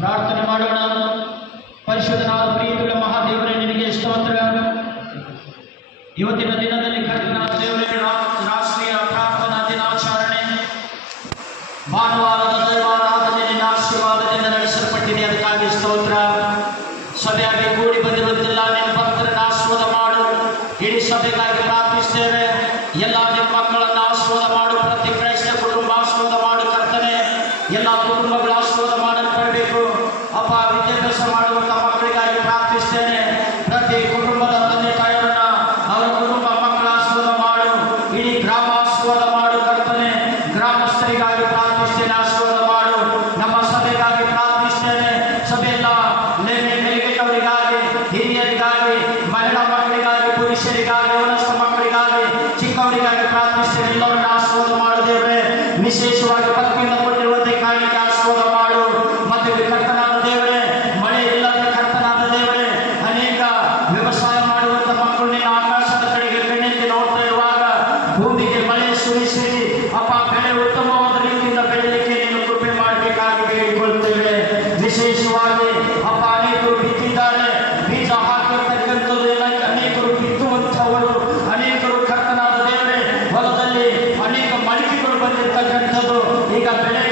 ಪ್ರಾರ್ಥನೆ ಮಾಡೋಣ. ಪರಿಶುದ್ಧನಾದ ಪ್ರೀತಿಯುಳ್ಳ ಮಹಾದೇವರೇ, ನಿನಗೆ ಸ್ತೋತ್ರ. ಇವತ್ತಿನ ದಿನದಲ್ಲಿ ಕರ್ತನ ದೇವರೇ, ರಾಷ್ಟ್ರೀಯ ಪ್ರಾರ್ಥನಾ ದಿನಾಚರಣೆ ಭಾನುವಾರದ ದೈವಾರಾಧನೆ ನಿನ್ನ ಆಶೀರ್ವಾದದಿಂದ ನಡೆಸಲ್ಪಟ್ಟಿದೆ. ಅದಕ್ಕಾಗಿ ಸ್ತೋತ್ರ. ಸಭೆಯಾಗಿ ಕೂಡಿ ಬಂದಿರುವುದಿಲ್ಲ, ನಿನ್ನ ಭಕ್ತರನ್ನು ಆಶೀರ್ವಾದ ಮಾಡು. ಇಡೀ ಸಭೆಗಾಗಿ ಪ್ರಾರ್ಥಿಸ್ತೇವೆ. ಎಲ್ಲ ನಿಮ್ಮ ಮಕ್ಕಳನ್ನು ಆಶೀರ್ವಾದ ಮಾಡು. ಪ್ರತಿ ಕ್ರೈಸ್ತ ಕುಟುಂಬ ಆಶೀರ್ವಾದ ಮಾಡು ಕರ್ತನೆ. ಎಲ್ಲ ಕುಟುಂಬಗಳ ಆಶೀರ್ವಾದ ಮಾಡಲ್ಪಡಬೇಕು ಅಪ್ಪ. ವಿದ್ಯಾಭ್ಯಾಸ ಮಾಡುವಂಥ ಮಕ್ಕಳಿಗಾಗಿ ಪ್ರಾರ್ಥಿಸ್ತೇನೆ. ಪ್ರತಿ ಕುಟುಂಬದ ತಂದೆ ತಾಯಿಯರನ್ನ, ಅವರ ಕುಟುಂಬ ಮಕ್ಕಳ ಆಶೀರ್ವಾದ ಮಾಡು. ಇಡೀ ಗ್ರಾಮ ಆಶೀರ್ವಾದ ಮಾಡು ಕರ್ತನೆ. ಗ್ರಾಮಸ್ಥರಿಗಾಗಿ ಪ್ರಾರ್ಥಿಸ್ತೇನೆ, ಆಶೀರ್ವಾದ ಮಾಡು. ನಮ್ಮ ಸಭೆಗಾಗಿ ಪ್ರಾರ್ಥಿಸ್ತೇನೆ. ಸಭೆಯೆಲ್ಲ ನೆಲೆಗೆಟ್ಟವರಿಗಾಗಿ, ಹಿರಿಯರಿಗಾಗಿ, ಮಹಿಳಾ ಮಕ್ಕಳಿಗಾಗಿ, ಪುರುಷರಿಗಾಗಿ, ಅವನಸ್ಥ ಮಕ್ಕಳಿಗಾಗಿ, ಚಿಕ್ಕವರಿಗಾಗಿ ಪ್ರಾರ್ಥಿಸ್ತೇನೆ. ಎಲ್ಲರನ್ನ ಆಶೀರ್ವಾದ ಮಾಡು ದೇವರೇ. ವಿಶೇಷವಾಗಿ ಭಕ್ತಿಯಿಂದ ಕೊಟ್ಟಿರುವಂತೆ ಕಾಯಕ್ಕೆ ಆಶೀರ್ವಾದ ಮಾಡು. ಮತ್ತು ಕರ್ತನಾದ ದೇವರೇ, ಮಳೆ ಇಲ್ಲದ ಕರ್ತನಾದ ದೇವರೇ, ಅನೇಕ ವ್ಯವಸಾಯ ಮಾಡುವಂಥ ಮಕ್ಕಳು ನಿನ್ನ ಆಕಾಶದ ಕಡೆಗೆ ಕಣ್ಣೆತ್ತಿ ನೋಡ್ತಾ ಇರುವಾಗ ಭೂಮಿಗೆ ಮಳೆ ಸುರಿಸಿ ಅಪ್ಪ, ಬೆಳೆ ಉತ್ತಮವಾದ ರೀತಿಯಿಂದ ಬೆಳೆಯಲಿಕ್ಕೆ ನೀನು ಕೃಪೆ ಮಾಡಬೇಕಾಗಿ ಬೇಡಿಕೊಳ್ತೇವೆ. ವಿಶೇಷವಾಗಿ ಅಪ್ಪ, ಅನೇಕರು ಬಿತ್ತಿದ್ದಾರೆ, ಬೀಜ ಹಾಕಿರ್ತಕ್ಕಂಥದ್ದು ಅನೇಕರು ಬಿತ್ತುವಂಥವರು, ಅನೇಕರು ಕರ್ತನಾದ ದೇವರೇ ಹೊಲದಲ್ಲಿ ಅನೇಕ ಮಡಿಕೆಗಳು ಬಂದಿರ್ತಕ್ಕಂಥದ್ದು ಈಗ ಬೆಳೆ